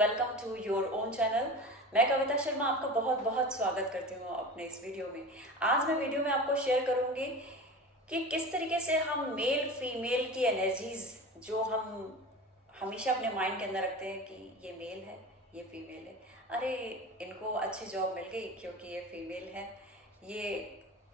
Welcome to your own channel. मैं कविता शर्मा आपका बहुत बहुत स्वागत करती हूँ अपने इस वीडियो में। आज मैं वीडियो में आपको शेयर करूँगी कि किस तरीके से हम मेल फीमेल की एनर्जीज जो हम हमेशा अपने माइंड के अंदर रखते हैं कि ये मेल है, ये फीमेल है, अरे इनको अच्छी जॉब मिल गई क्योंकि ये फीमेल है, ये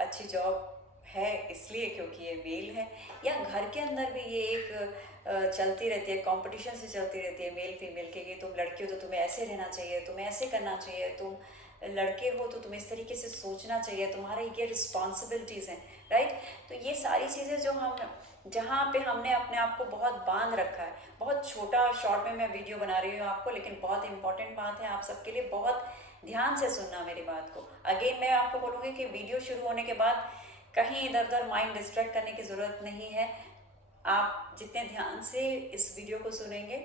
अच्छी जॉब है इसलिए क्योंकि ये मेल है, या घर के अंदर भी ये एक चलती रहती है, कंपटीशन से चलती रहती है मेल फीमेल के कि तुम लड़के हो तो तुम्हें ऐसे रहना चाहिए, तुम्हें ऐसे करना चाहिए, तुम लड़के हो तो तुम्हें इस तरीके से सोचना चाहिए, तुम्हारा ये रिस्पॉन्सिबिलिटीज़ हैं, राइट। तो ये सारी चीज़ें जो हम जहाँ पे हमने अपने आप को बहुत बांध रखा है, बहुत छोटा और शॉर्ट में मैं वीडियो बना रही हूँ आपको, लेकिन बहुत इंपॉर्टेंट बात है आप सबके लिए, बहुत ध्यान से सुनना मेरी बात को। अगेन मैं आपको बोलूँगी कि वीडियो शुरू होने के बाद कहीं इधर उधर माइंड डिस्ट्रैक्ट करने की ज़रूरत नहीं है। आप जितने ध्यान से इस वीडियो को सुनेंगे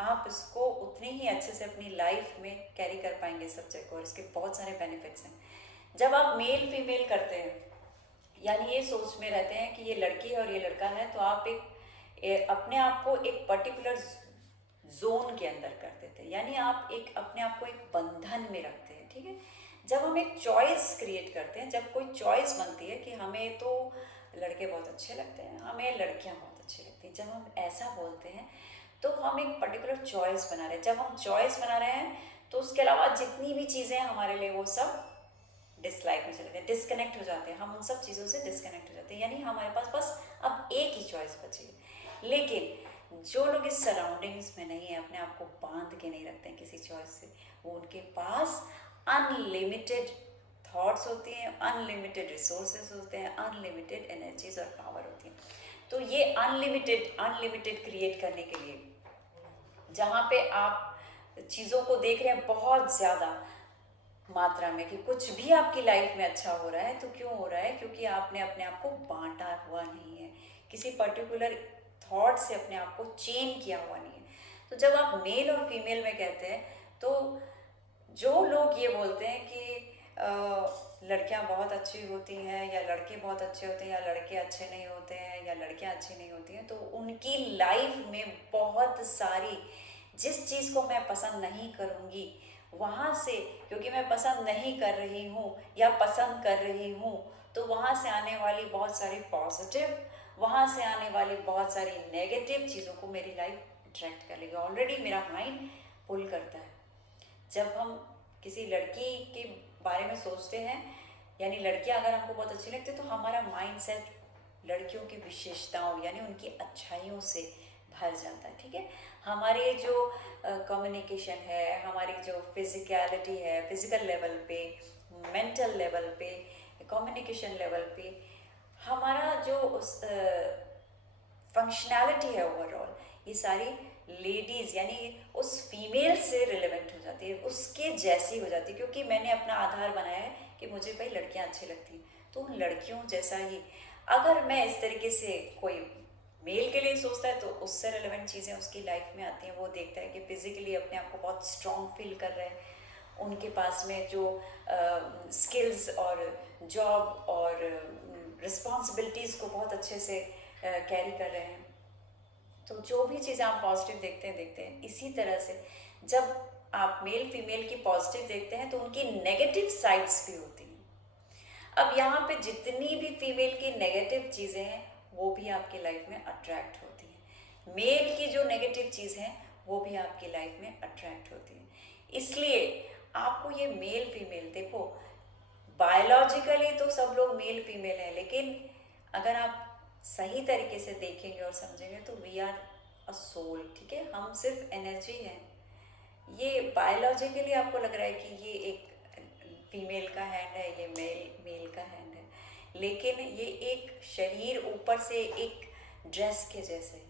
आप इसको उतनी ही अच्छे से अपनी लाइफ में कैरी कर पाएंगे सब्जेक्ट को, और इसके बहुत सारे बेनिफिट्स हैं। जब आप मेल फीमेल करते हैं यानी ये सोच में रहते हैं कि ये लड़की है और ये लड़का है, तो आप अपने आप को एक पर्टिकुलर जोन के अंदर कर देते हैं, यानी आप एक अपने आप को एक बंधन में रखते हैं, ठीक है। जब हम एक चॉइस क्रिएट करते हैं, जब कोई चॉइस बनती है कि हमें तो लड़के बहुत अच्छे लगते हैं, हमें लड़कियां बहुत अच्छी लगती हैं, जब हम ऐसा बोलते हैं तो हम एक पर्टिकुलर चॉइस बना रहे हैं। जब हम चॉइस बना रहे हैं तो उसके अलावा जितनी भी चीज़ें हैं हमारे लिए वो सब डिसलाइक में चले जाते हैं, डिस्कनेक्ट हो जाते हैं, हम उन सब चीज़ों से डिस्कनेक्ट हो जाते हैं, यानी हमारे पास बस अब एक ही चॉइस बची है। लेकिन जो लोग इस सराउंडिंग्स में नहीं है, अपने आप को बांध के नहीं रखते हैं किसी चॉइस से, वो उनके पास अनलिमिटेड थॉट्स होती हैं, अनलिमिटेड रिसोर्सेज होते हैं, अनलिमिटेड एनर्जीज और पावर होती हैं। तो ये अनलिमिटेड क्रिएट करने के लिए जहाँ पे आप चीज़ों को देख रहे हैं बहुत ज़्यादा मात्रा में कि कुछ भी आपकी लाइफ में अच्छा हो रहा है, तो क्यों हो रहा है? क्योंकि आपने अपने आप को बांटा हुआ नहीं है, किसी पर्टिकुलर थॉट से अपने आप को चेन किया हुआ नहीं है। तो जब आप मेल और फीमेल में कहते हैं तो जो लोग ये बोलते हैं कि लड़कियां बहुत अच्छी होती हैं या लड़के बहुत अच्छे होते हैं या लड़के अच्छे नहीं होते हैं या लड़कियां अच्छी नहीं होती हैं, तो उनकी लाइफ में बहुत सारी जिस चीज़ को मैं पसंद नहीं करूँगी वहाँ से, क्योंकि मैं पसंद नहीं कर रही हूँ या पसंद कर रही हूँ, तो वहाँ से आने वाली बहुत सारी पॉजिटिव, वहाँ से आने वाली बहुत सारी नेगेटिव चीज़ों को मेरी लाइफ अट्रैक्ट कर लेगी। ऑलरेडी मेरा माइंड पुल करता है। जब हम किसी लड़की के बारे में सोचते हैं, यानी लड़कियां अगर हमको बहुत अच्छी लगती है, तो हमारा माइंड सेट लड़कियों की विशेषताओं यानी उनकी अच्छाइयों से भर जाता है, ठीक है। हमारे जो कम्युनिकेशन है, हमारी जो फिजिकलिटी है, फिजिकल लेवल पे, मेंटल लेवल पे, कम्युनिकेशन लेवल पे, हमारा जो फंक्शनैलिटी है ओवरऑल, ये सारी लेडीज़ यानी उस फीमेल से रिलेवेंट हो जाती है, उसके जैसी हो जाती है, क्योंकि मैंने अपना आधार बनाया है कि मुझे भाई लड़कियां अच्छी लगती हैं, तो उन लड़कियों जैसा ही अगर मैं इस तरीके से कोई मेल के लिए सोचता है तो उससे रिलेवेंट चीज़ें उसकी लाइफ में आती हैं। वो देखता है कि फिजिकली अपने आप को बहुत स्ट्रॉन्ग फील कर रहे हैं, उनके पास में जो स्किल्स और जॉब और रिस्पॉन्सिबिलिटीज़ को बहुत अच्छे से कैरी कर रहे हैं। तो जो भी चीज़ आप पॉजिटिव देखते हैं इसी तरह से जब आप मेल फीमेल की पॉजिटिव देखते हैं तो उनकी नेगेटिव साइड्स भी होती हैं। अब यहाँ पे जितनी भी फीमेल की नेगेटिव चीज़ें हैं वो भी आपकी लाइफ में अट्रैक्ट होती हैं, मेल की जो नेगेटिव चीज़ हैं वो भी आपकी लाइफ में अट्रैक्ट होती हैं। इसलिए आपको ये मेल फीमेल देखो, बायोलॉजिकली तो सब लोग मेल फीमेल हैं, लेकिन अगर आप सही तरीके से देखेंगे और समझेंगे तो वी आर अ सोल, ठीक है। हम सिर्फ एनर्जी हैं। ये बायोलॉजिकली आपको लग रहा है कि ये एक फीमेल का हैंड है, ये मेल का हैंड है, लेकिन ये एक शरीर ऊपर से एक ड्रेस के जैसे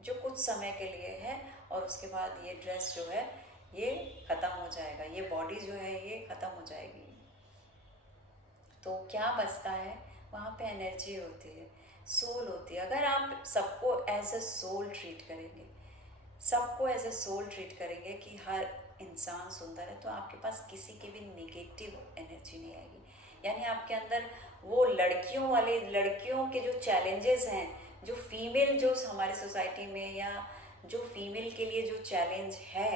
जो कुछ समय के लिए है और उसके बाद ये ड्रेस जो है ये ख़त्म हो जाएगा, ये बॉडी जो है ये ख़त्म हो जाएगी। तो क्या बचता है? वहाँ पे एनर्जी होती है, सोल होती है। अगर आप सबको एज अ सोल ट्रीट करेंगे, सबको एज अ सोल ट्रीट करेंगे कि हर इंसान सुंदर है, तो आपके पास किसी की भी नेगेटिव एनर्जी नहीं आएगी। यानी आपके अंदर वो लड़कियों के जो चैलेंजेस हैं, जो फीमेल जो हमारे सोसाइटी में या जो फीमेल के लिए जो चैलेंज है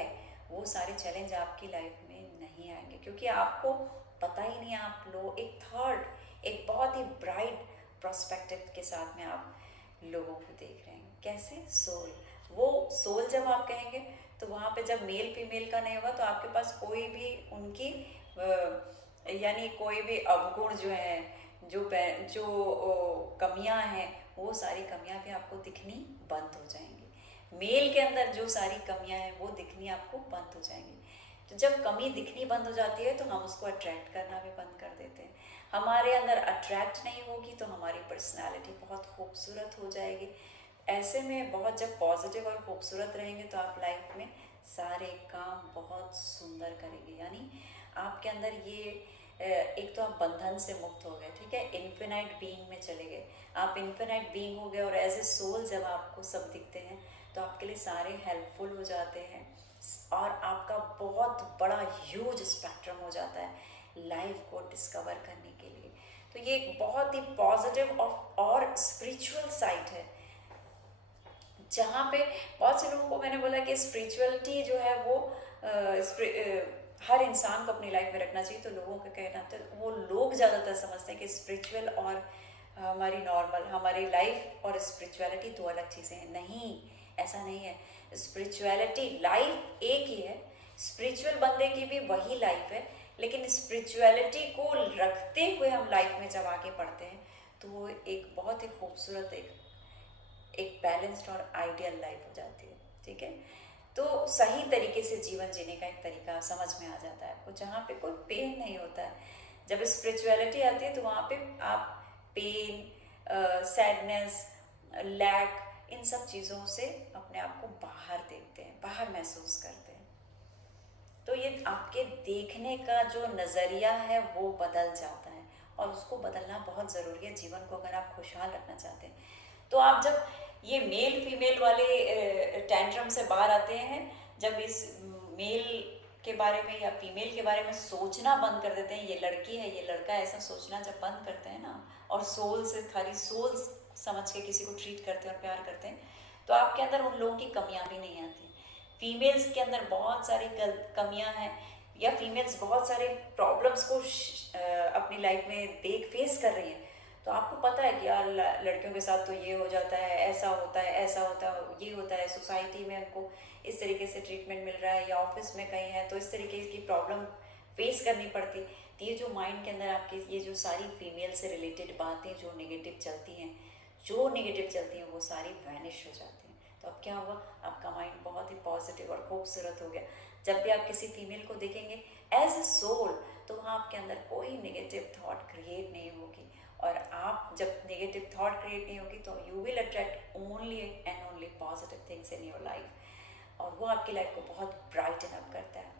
वो सारे चैलेंज आपकी लाइफ में नहीं आएंगे, क्योंकि आपको पता ही नहीं, आप लोग एक थर्ड, एक बहुत ही ब्राइट प्रोस्पेक्टिव के साथ में आप लोगों को देख रहे हैं। कैसे? सोल। वो सोल जब आप कहेंगे तो वहाँ पे जब मेल फीमेल का नहीं होगा तो आपके पास कोई भी उनकी यानी कोई भी अवगुण जो है, जो कमियां हैं, वो सारी कमियां भी आपको दिखनी बंद हो जाएंगी। मेल के अंदर जो सारी कमियां हैं वो दिखनी आपको बंद हो जाएंगी। तो जब कमी दिखनी बंद हो जाती है तो हम उसको अट्रैक्ट करना भी बंद कर देते हैं। हमारे अंदर अट्रैक्ट नहीं होगी तो हमारी पर्सनालिटी बहुत खूबसूरत हो जाएगी। ऐसे में बहुत जब पॉजिटिव और खूबसूरत रहेंगे तो आप लाइफ में सारे काम बहुत सुंदर करेंगे। यानी आपके अंदर ये एक तो आप बंधन से मुक्त हो गए, ठीक है, इन्फिनाइट बीइंग में चले गए। आप इन्फिनाइट बीइंग हो गए और एज ए सोल जब आपको सब दिखते हैं तो आपके लिए सारे हेल्पफुल हो जाते हैं और आपका बहुत बड़ा ह्यूज स्पेक्ट्रम हो जाता है लाइफ को डिस्कवर करने के लिए। तो ये एक बहुत ही पॉजिटिव और स्पिरिचुअल साइड है, जहाँ पे बहुत से लोगों को मैंने बोला कि स्पिरिचुअलिटी जो है वो हर इंसान को अपनी लाइफ में रखना चाहिए। तो लोगों का कहना, तो वो लोग ज़्यादातर समझते हैं कि स्पिरिचुअल और हमारी नॉर्मल, हमारी लाइफ और स्पिरिचुअलिटी दो अलग चीज़ें हैं। नहीं, ऐसा नहीं है। स्पिरिचुअलिटी, लाइफ एक ही है, स्पिरिचुअल बंदे की भी वही लाइफ है, लेकिन स्पिरिचुअलिटी को रखते हुए हम लाइफ में जब आगे बढ़ते हैं तो वो एक बहुत ही खूबसूरत एक बैलेंस्ड और आइडियल लाइफ हो जाती है, ठीक है। तो सही तरीके से जीवन जीने का एक तरीका समझ में आ जाता है आपको, जहाँ पे कोई पेन नहीं होता है। जब स्पिरिचुअलिटी आती है तो वहाँ पे आप पेन, सैडनेस, लैक, इन सब चीज़ों से अपने आप को बाहर देखते हैं, बाहर महसूस करते हैं। तो ये आपके देखने का जो नज़रिया है वो बदल जाता है और उसको बदलना बहुत ज़रूरी है जीवन को अगर आप खुशहाल रखना चाहते हैं। तो आप जब ये मेल फीमेल वाले टेंट्रम से बाहर आते हैं, जब इस मेल के बारे में या फीमेल के बारे में सोचना बंद कर देते हैं, ये लड़की है ये लड़का है, ऐसा सोचना जब बंद करते हैं ना, और सोल से खाली सोल समझ के किसी को ट्रीट करते हैं और प्यार करते हैं, तो आपके अंदर उन लोगों की कमियां भी नहीं आती। फीमेल्स के अंदर बहुत सारी कमियां हैं, या फीमेल्स बहुत सारे प्रॉब्लम्स को अपनी लाइफ में फेस कर रही हैं। तो आपको पता है कि यार लड़कियों के साथ तो ये हो जाता है, ऐसा होता है, ऐसा होता है, ये होता है, सोसाइटी में उनको इस तरीके से ट्रीटमेंट मिल रहा है, या ऑफिस में कहीं है तो इस तरीके की प्रॉब्लम फेस करनी पड़ती। तो ये जो माइंड के अंदर आपकी ये जो सारी फीमेल से रिलेटेड बातें जो नेगेटिव चलती हैं, वो सारी वैनिश हो जाती हैं। तो अब क्या हुआ, आपका माइंड बहुत ही पॉजिटिव और खूबसूरत हो गया। जब भी आप किसी फीमेल को देखेंगे एज ए सोल, तो वहाँ आपके अंदर कोई नेगेटिव थॉट क्रिएट नहीं होगी, और आप जब नेगेटिव थॉट क्रिएट नहीं होगी तो you will attract only and only positive things in your life, और वो आपकी लाइफ को बहुत ब्राइटन अप करता है।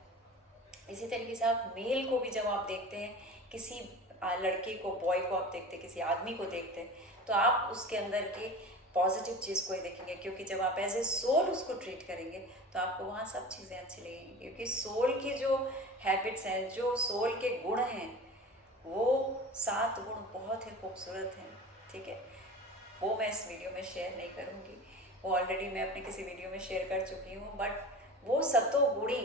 इसी तरीके से आप मेल को भी जब आप देखते हैं, किसी लड़के को, बॉय को आप देखते हैं, किसी आदमी को देखते हैं, तो आप उसके अंदर के पॉजिटिव चीज़ को ही देखेंगे, क्योंकि जब आप एज ए सोल उसको ट्रीट करेंगे तो आपको वहाँ सब चीज़ें अच्छी लगेंगी। क्योंकि सोल की जो हैबिट्स हैं, जो सोल के गुण हैं, वो 7 गुण बहुत ही खूबसूरत हैं, ठीक है। वो मैं इस वीडियो में शेयर नहीं करूँगी, वो ऑलरेडी मैं अपने किसी वीडियो में शेयर कर चुकी हूँ, बट वो सतो गुणी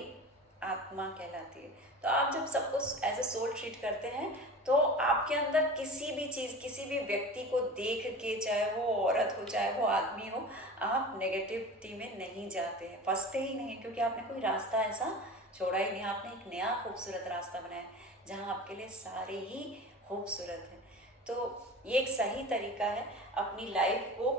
आत्मा कहलाती है। तो आप जब सबको एज ए सोल ट्रीट करते हैं तो आपके अंदर किसी भी चीज़, किसी भी व्यक्ति को देख के, चाहे वो औरत हो चाहे वो आदमी हो, आप नेगेटिविटी में नहीं जाते हैं, फंसते ही नहीं, क्योंकि आपने कोई रास्ता ऐसा छोड़ा ही नहीं। आपने एक नया खूबसूरत रास्ता बनाया जहाँ आपके लिए सारे ही खूबसूरत हैं। तो ये एक सही तरीका है अपनी लाइफ को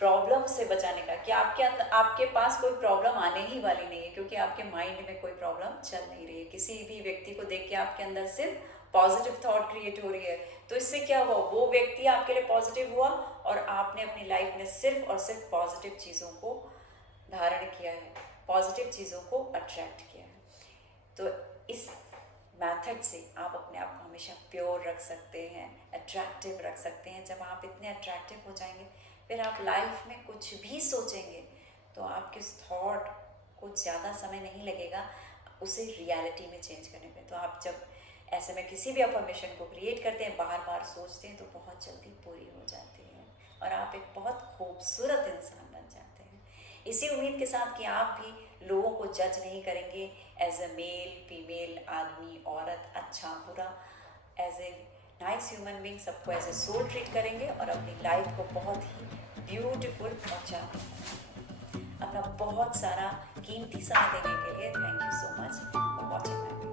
प्रॉब्लम से बचाने का, कि आपके अंदर, आपके पास कोई प्रॉब्लम आने ही वाली नहीं है, क्योंकि आपके माइंड में कोई प्रॉब्लम चल नहीं रही है। किसी भी व्यक्ति को देख के आपके अंदर सिर्फ पॉजिटिव थॉट क्रिएट हो रही है, तो इससे क्या हुआ, वो व्यक्ति आपके लिए पॉजिटिव हुआ और आपने अपनी लाइफ में सिर्फ और सिर्फ पॉजिटिव चीज़ों को धारण किया है, पॉजिटिव चीज़ों को अट्रैक्ट किया है। तो इस मेथड से आप अपने आप को हमेशा प्योर रख सकते हैं, अट्रैक्टिव रख सकते हैं। जब आप इतने अट्रैक्टिव हो जाएंगे, फिर आप लाइफ में कुछ भी सोचेंगे तो आपके उस थॉट को ज़्यादा समय नहीं लगेगा उसे रियलिटी में चेंज करने में। तो आप जब ऐसे में किसी भी अफर्मेशन को क्रिएट करते हैं, बार बार सोचते हैं, तो बहुत जल्दी पूरी हो जाती है और आप एक बहुत खूबसूरत इंसान बन जाते हैं। इसी उम्मीद के साथ कि आप भी लोगों को जज नहीं करेंगे एज अ मेल फीमेल, आदमी औरत, अच्छा बुरा, as a nice human being सबको एज ए सोल ट्रीट करेंगे और अपनी लाइफ को बहुत ही ब्यूटीफुल और चाहते। अपना बहुत सारा कीमती समय देने के लिए thank you so much for watching my